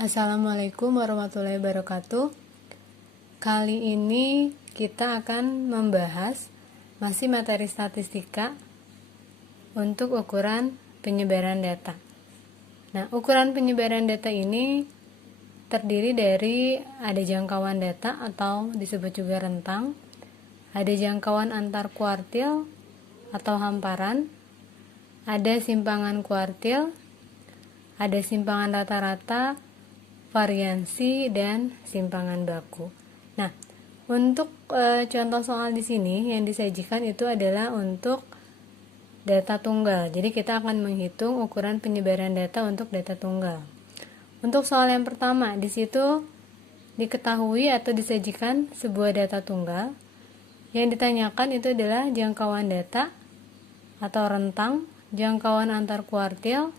Assalamualaikum warahmatullahi wabarakatuh. Kali ini kita akan membahas masih materi statistika untuk ukuran penyebaran data. Nah, ukuran penyebaran data ini terdiri dari ada jangkauan data atau disebut juga rentang, ada jangkauan antar kuartil atau hamparan, ada simpangan kuartil, ada simpangan rata-rata, variansi, dan simpangan baku. Nah, untuk contoh soal di sini yang disajikan itu adalah untuk data tunggal. Jadi kita akan menghitung ukuran penyebaran data untuk data tunggal. Untuk soal yang pertama, di situ diketahui atau disajikan sebuah data tunggal. Yang ditanyakan itu adalah jangkauan data atau rentang, jangkauan antar kuartil,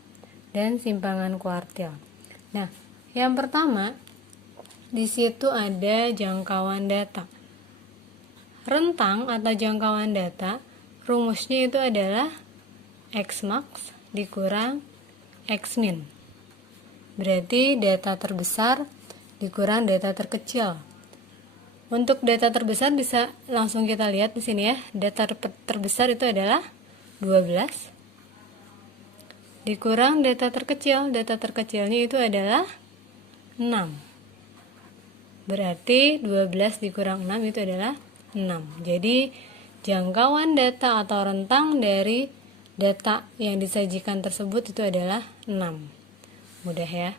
dan simpangan kuartil. Nah, yang pertama, di situ ada jangkauan data. Rentang atau jangkauan data, rumusnya itu adalah X-max dikurang X-min. Berarti data terbesar dikurang data terkecil. Untuk data terbesar bisa langsung kita lihat di sini ya. Data terbesar itu adalah 12 dikurang data terkecil. Data terkecilnya itu adalah 6. Berarti 12 dikurang 6 itu adalah 6. Jadi jangkauan data atau rentang dari data yang disajikan tersebut itu adalah 6. Mudah ya.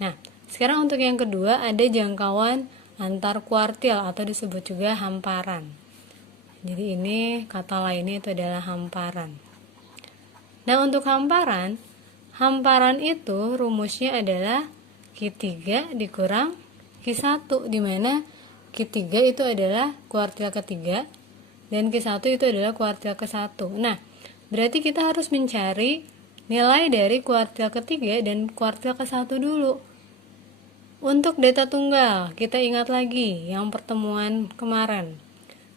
Nah, sekarang untuk yang kedua ada jangkauan antar kuartil atau disebut juga hamparan. Jadi ini kata lainnya itu adalah hamparan. Nah, untuk hamparan itu rumusnya adalah Q3 dikurang Q1, di mana Q3 itu adalah kuartil ketiga dan Q1 itu adalah kuartil ke-1. Nah, berarti kita harus mencari nilai dari kuartil ketiga dan kuartil ke-1 dulu. Untuk data tunggal, kita ingat lagi yang pertemuan kemarin.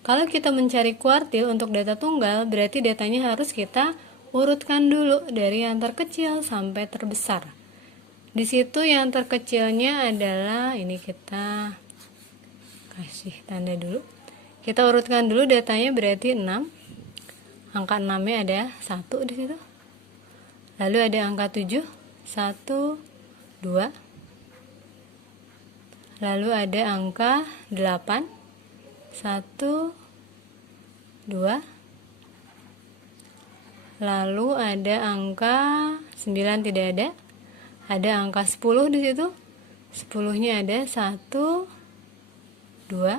Kalau kita mencari kuartil untuk data tunggal, berarti datanya harus kita urutkan dulu dari yang terkecil sampai terbesar. Di situ yang terkecilnya adalah ini, kita kasih tanda dulu. Kita urutkan dulu datanya, berarti 6. Angka 6-nya ada 1 di situ. Lalu ada angka 7, 1, 2. Lalu ada angka 8, 1, 2. Lalu ada angka 9 tidak ada. Ada angka 10 di situ. 10-nya ada 1, 2.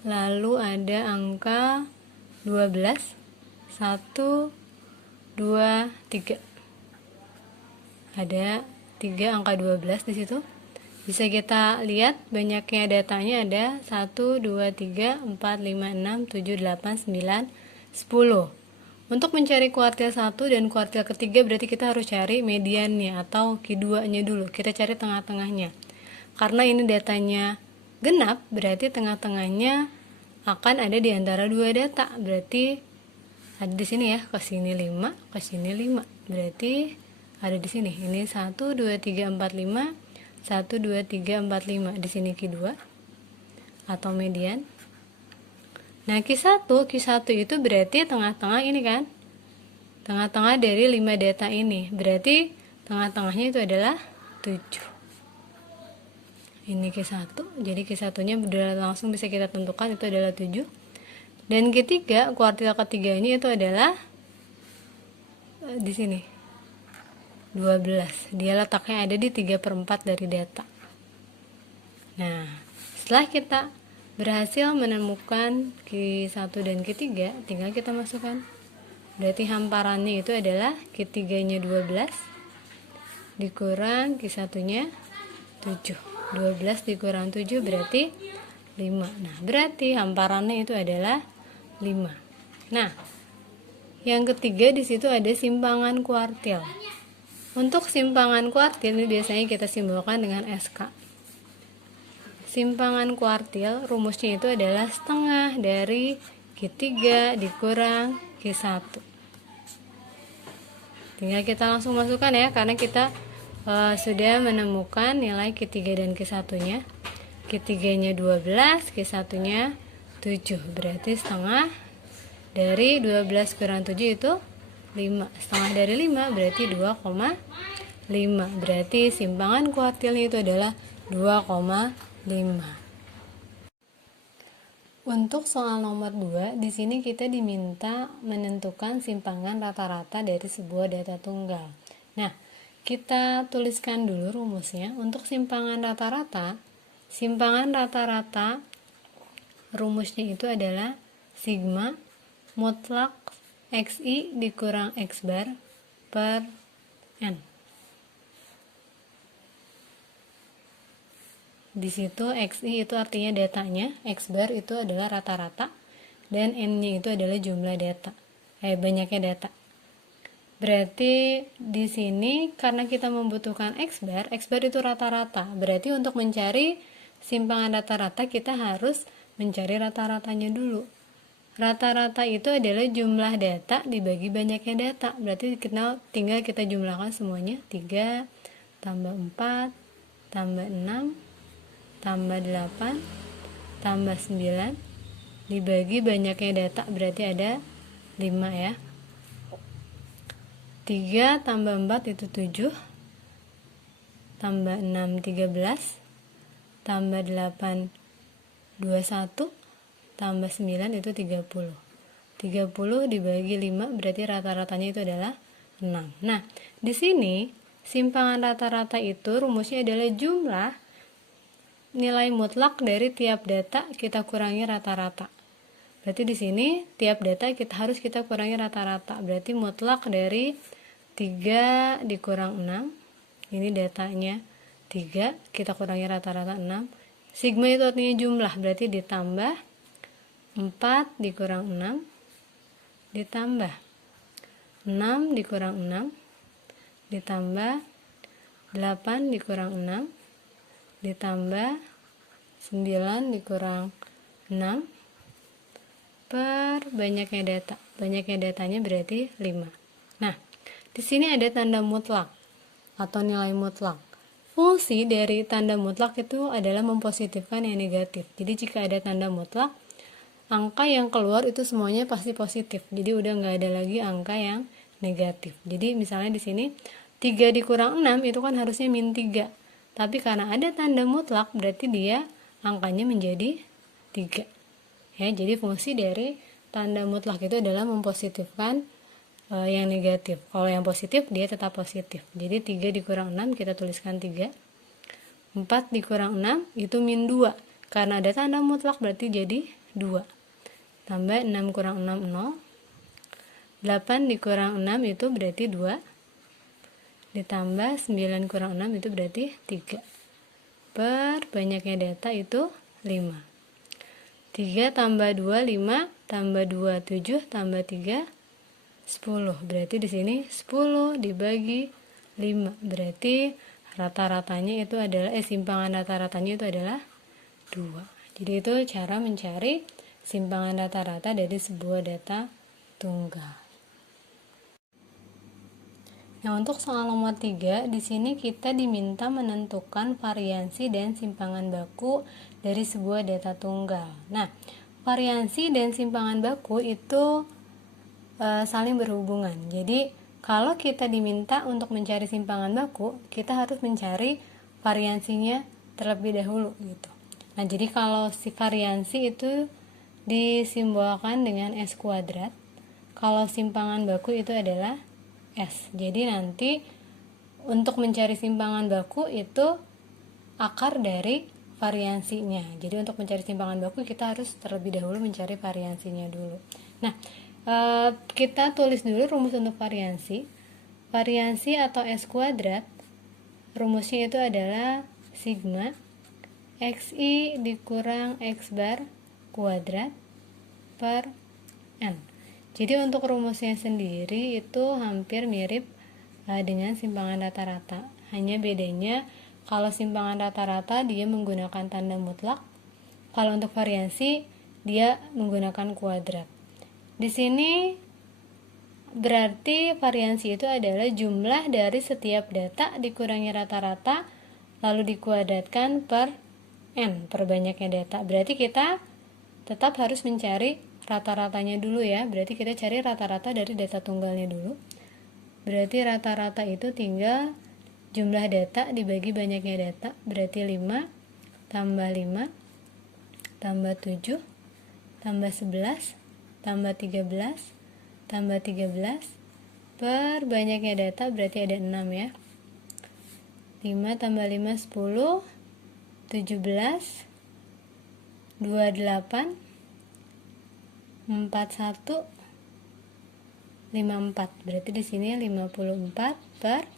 Lalu ada angka 12. 1, 2, 3. Ada 3 angka 12 di situ. Bisa kita lihat banyaknya datanya ada 1, 2, 3, 4, 5, 6, 7, 8, 9, 10. Untuk mencari kuartil 1 dan kuartil ketiga berarti kita harus cari mediannya atau Q2-nya dulu. Kita cari tengah-tengahnya. Karena ini datanya genap, berarti tengah-tengahnya akan ada di antara dua data. Berarti ada di sini ya, ke sini 5, ke sini 5. Berarti ada di sini. Ini 1, 2, 3, 4, 5. 1, 2, 3, 4, 5. Di sini Q2 atau median. Nah, Q1 itu berarti tengah-tengah ini kan. Tengah-tengah dari 5 data ini. Berarti tengah-tengahnya itu adalah 7. Ini Q1. Jadi Q1-nya langsung bisa kita tentukan itu adalah 7. Dan Q3, kuartil ketiganya itu adalah di sini. 12. Dia letaknya ada di 3/4 dari data. Nah, setelah kita berhasil menemukan Q1 dan Q3, tinggal kita masukkan. Berarti hamparannya itu adalah Q3-nya 12 dikurang Q1-nya 7. 12 dikurang 7 berarti 5. Nah, berarti hamparannya itu adalah 5. Nah, yang ketiga di situ ada simpangan kuartil. Untuk simpangan kuartil ini biasanya kita simbolkan dengan SK. Simpangan kuartil rumusnya itu adalah setengah dari Q3 dikurang Q1. tinggal kita langsung masukkan ya, karena kita sudah menemukan nilai Q3 dan Q1 nya. Q3 nya 12, Q1 nya 7, berarti setengah dari 12 kurang 7 itu 5, setengah dari 5 berarti 2,5, berarti simpangan kuartilnya itu adalah 2,5. Untuk soal nomor 2, di sini kita diminta menentukan simpangan rata-rata dari sebuah data tunggal. Nah, kita tuliskan dulu rumusnya. Untuk simpangan rata-rata rumusnya itu adalah sigma mutlak XI dikurang X bar per N. Di situ XI itu artinya datanya, X bar itu adalah rata-rata, dan N-nya itu adalah jumlah data, banyaknya data. Berarti di sini karena kita membutuhkan X bar itu rata-rata. Berarti untuk mencari simpangan rata-rata kita harus mencari rata-ratanya dulu. Rata-rata itu adalah jumlah data dibagi banyaknya data. Berarti tinggal kita jumlahkan semuanya. 3 tambah 4 tambah 6 tambah 8 tambah 9 dibagi banyaknya data, berarti ada 5 ya. 3 tambah 4 itu 7, tambah 6 13, tambah 8 21, tambah 9 itu 30. 30 dibagi 5 berarti rata-ratanya itu adalah 6. Nah, di sini simpangan rata-rata itu rumusnya adalah jumlah nilai mutlak dari tiap data kita kurangi rata-rata. Berarti di sini tiap data harus kita kurangi rata-rata. Berarti mutlak dari 3 dikurang 6. Ini datanya 3, kita kurangi rata-rata 6. Sigma itu artinya jumlah, berarti ditambah 4 dikurang 6 ditambah 6 dikurang 6 ditambah 8 dikurang 6 ditambah 9 dikurang 6 per banyaknya data. Banyaknya datanya berarti 5. Nah, di sini ada tanda mutlak atau nilai mutlak. Fungsi dari tanda mutlak itu adalah mempositifkan yang negatif. Jadi jika ada tanda mutlak, angka yang keluar itu semuanya pasti positif. Jadi udah nggak ada lagi angka yang negatif. Jadi misalnya di sini 3 dikurang 6 itu kan harusnya min 3. Tapi karena ada tanda mutlak berarti dia angkanya menjadi 3. Ya, jadi fungsi dari tanda mutlak itu adalah mempositifkan yang negatif. Kalau yang positif dia tetap positif. Jadi 3 dikurang 6 kita tuliskan 3. 4 dikurang 6 itu min 2. Karena ada tanda mutlak berarti jadi 2. Tambah 6 kurang 6 0. 8 dikurang 6 itu berarti 2. Ditambah 9 kurang 6 itu berarti 3. Per banyaknya data itu 5. 3 tambah 2 5, tambah 2 7, tambah 3 10. Berarti di sini 10 dibagi 5. Berarti rata-ratanya itu adalah simpangan rata-ratanya itu adalah 2. Jadi itu cara mencari simpangan rata-rata dari sebuah data tunggal. Nah, untuk soal nomor 3, di sini kita diminta menentukan variansi dan simpangan baku dari sebuah data tunggal. Nah, variansi dan simpangan baku itu saling berhubungan. Jadi, kalau kita diminta untuk mencari simpangan baku, kita harus mencari variansinya terlebih dahulu gitu. Nah, jadi kalau si variansi itu disimbolkan dengan S kuadrat, kalau simpangan baku itu adalah S. Jadi nanti untuk mencari simpangan baku itu akar dari variansinya. Jadi untuk mencari simpangan baku kita harus terlebih dahulu mencari variansinya dulu. Nah, kita tulis dulu rumus untuk variansi. Variansi atau S kuadrat rumusnya itu adalah sigma XI dikurang X bar kuadrat per N. Jadi untuk rumusnya sendiri itu hampir mirip dengan simpangan rata-rata. Hanya bedanya kalau simpangan rata-rata dia menggunakan tanda mutlak. Kalau untuk variansi dia menggunakan kuadrat. Di sini Berarti variansi itu adalah jumlah dari setiap data dikurangi rata-rata lalu dikuadratkan per n, per banyaknya data. Berarti kita tetap harus mencari rata-ratanya dulu ya. Berarti kita cari rata-rata dari data tunggalnya dulu. Berarti rata-rata itu tinggal jumlah data dibagi banyaknya data. Berarti 5 tambah 5 tambah 7 tambah 11 tambah 13 tambah 13 per banyaknya data, berarti ada 6 ya. 5 tambah 5 10, 17, 28, 41, 54. Berarti di sini 54 per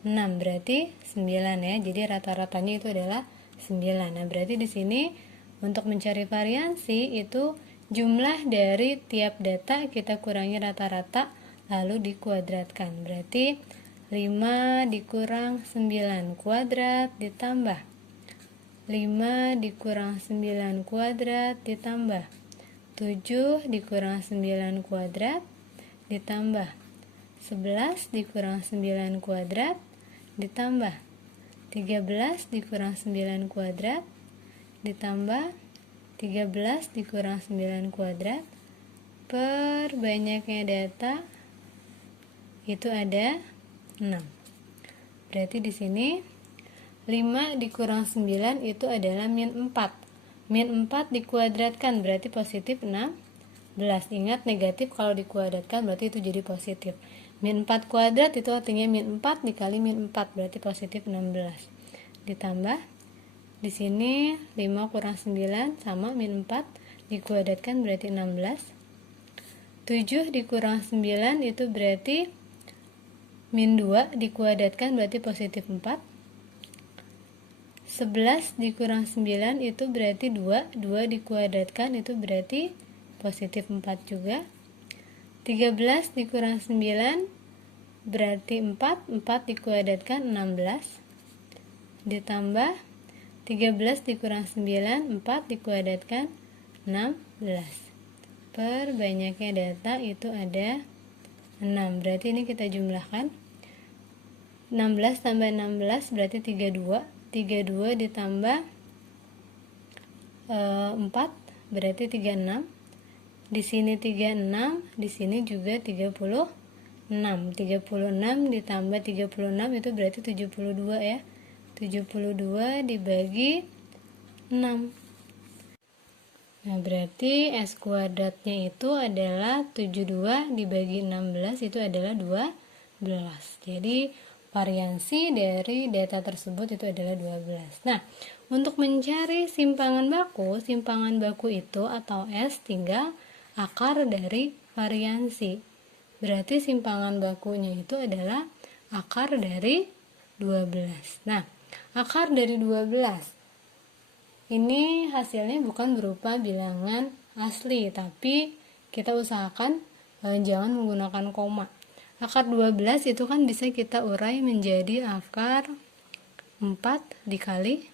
6, berarti 9 ya. Jadi rata-ratanya itu adalah 9. Nah, berarti di sini untuk mencari variansi itu jumlah dari tiap data kita kurangi rata-rata lalu dikuadratkan. Berarti 5 dikurang 9 kuadrat ditambah 5 dikurang 9 kuadrat ditambah 7 dikurang 9 kuadrat ditambah 11 dikurang 9 kuadrat ditambah 13 dikurang 9 kuadrat ditambah 13 dikurang 9 kuadrat per banyaknya data itu ada 6. Berarti di sini 5 dikurang 9 itu adalah min 4. Min 4 dikuadratkan berarti positif 16. Ingat, negatif kalau dikuadratkan berarti itu jadi positif. Min 4 kuadrat itu artinya min 4 dikali min 4 berarti positif 16. Ditambah di sini 5 kurang 9 sama min 4 dikuadratkan berarti 16. 7 dikurang 9 itu berarti min 2 dikuadratkan berarti positif 4. 11 dikurang 9 itu berarti 2. 2 dikuadratkan itu berarti positif 4 juga. 13 dikurang 9 berarti 4. 4 dikuadratkan 16. Ditambah 13 dikurang 9, 4 dikuadratkan 16. Per banyaknya data itu ada 6. Berarti ini kita jumlahkan. 16 tambah 16 berarti 32. 32 ditambah 4 berarti 36. Di sini 36, di sini juga 36. 36 ditambah 36 itu berarti 72 ya. 72 dibagi 6. Nah, berarti S kuadratnya itu adalah 72 dibagi 16 itu adalah 12. Jadi variansi dari data tersebut itu adalah 12. Nah, untuk mencari simpangan baku itu atau S tinggal akar dari variansi. Berarti simpangan bakunya itu adalah akar dari 12. Nah, akar dari 12 ini hasilnya bukan berupa bilangan asli, tapi kita usahakan jangan menggunakan koma. Akar 12 itu kan bisa kita urai menjadi akar 4 dikali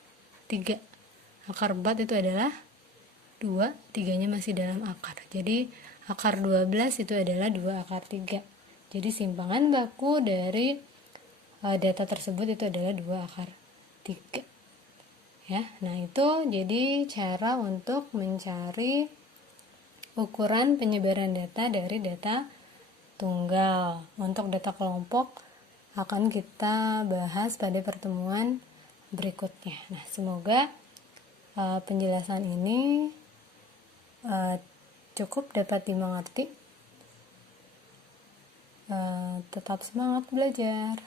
3. Akar 4 itu adalah 2, 3-nya masih dalam akar. Jadi akar 12 itu adalah 2 akar 3. Jadi simpangan baku dari data tersebut itu adalah 2 akar 3. Ya, nah itu jadi cara untuk mencari ukuran penyebaran data dari data tunggal. Untuk data kelompok akan kita bahas pada pertemuan berikutnya. Nah, semoga penjelasan ini cukup dapat dimengerti. Tetap semangat belajar.